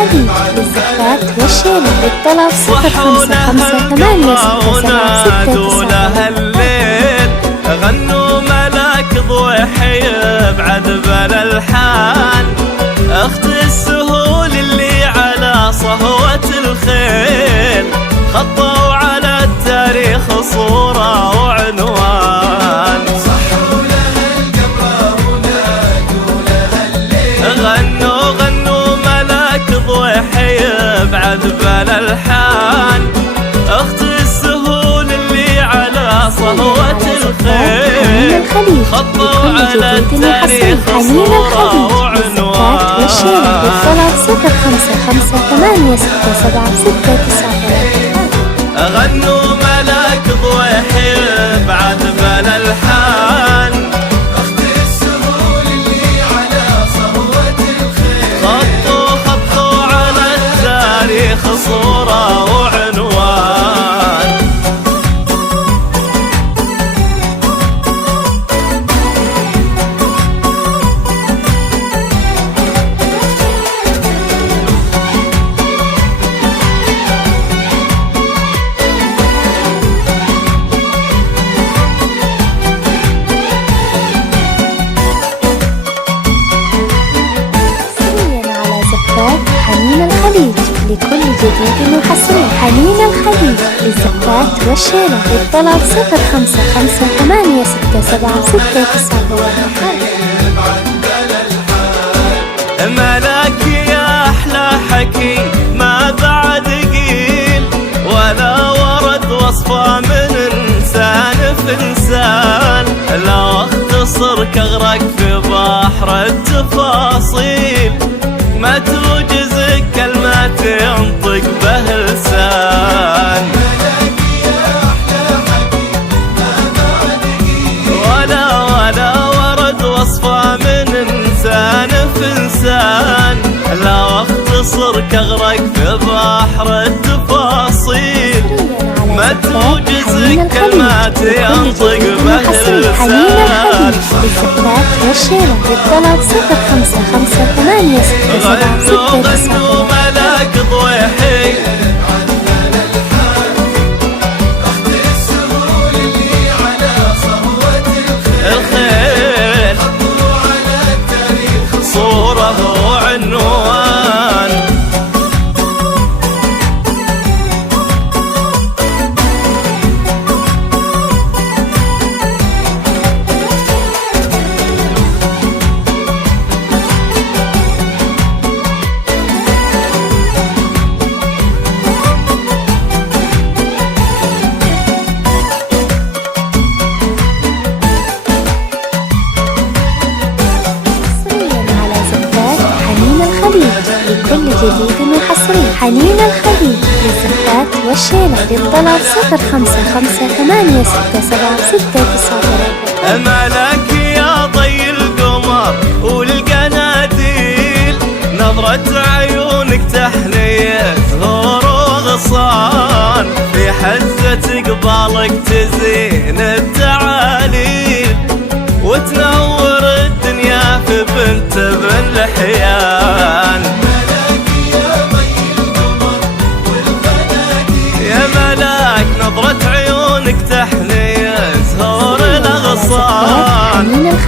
الخليج للزفات والشيلة للطلب 05586769. غنوا ملاك ضوحي بعذب الألحان، أخت السهول اللي على صهوة الخيل، خطوا على التاريخ صورة وعنوان. صحوا لها القبرة ونادوا لها الليل. غنوا ملاك ضوحي بعذب الألحان، أخت السهول اللي على صهوة الخيل، خطوا على التاريخ صورة وعنوان. والشيلة للطلب 05586769. غنوا ملاك ضوحي بعذب الألحان، أخت السهول اللي على صهوة الخيل، خطوا على التاريخ صورة وعنوان. حنين الخليج لكل جديد وحصري. حنين الخليج للزفات والشيلة للطلب 05586769. ملاك يا أحلى حكي ما بعد قيل، ولا ورد وصفة من إنسان في إنسان، لا أختصر كغرق في بحر التفاصيل، ما توجز كلمات ينطق به لسان. ملاك يا أحلى حكي ما بعد قيل، ولا ورد وصفة من إنسان في إنسان، لا أختصر كغرق في بحر التفاصيل، ما توجز كلمات ينطق به لسان. للزفات والشيلة للطلب 05586769. غنوا ملاك ضوحي أخت السهول اللي على صهوة الخيل، خطوا على التاريخ صورة وعنوان. لكل جديد وحصري. حنين الخليج للزفات والشيلة للطلب 05586769. ملاك يا ضي القمر والقناديل، نظرة عيونك تحنية زهور وغصان، في حزة قبالك تزين التعاليل، وتنور الدنيا في بنت بن لحيان. ملاك يا ضي القمر والقناديل، يا ملاك نظرة عيونك تحنية زهور الأغصان،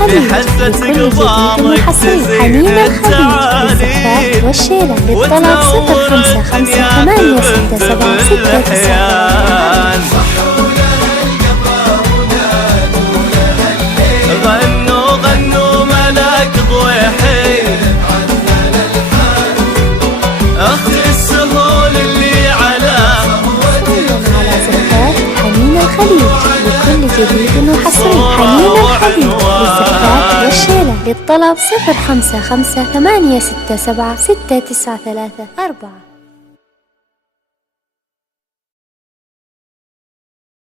في حزة قبالك تزين التعاليل، والشيلة للطلب 05586769. صحوا لها القبرة ونادوا لها الليل. غنوا ملاك ضوحي أخت السهول اللي على زفات حنين الخليج لكل جديد وحصري. حنين الخليج للزفات والشيلة للطلب 0558676934.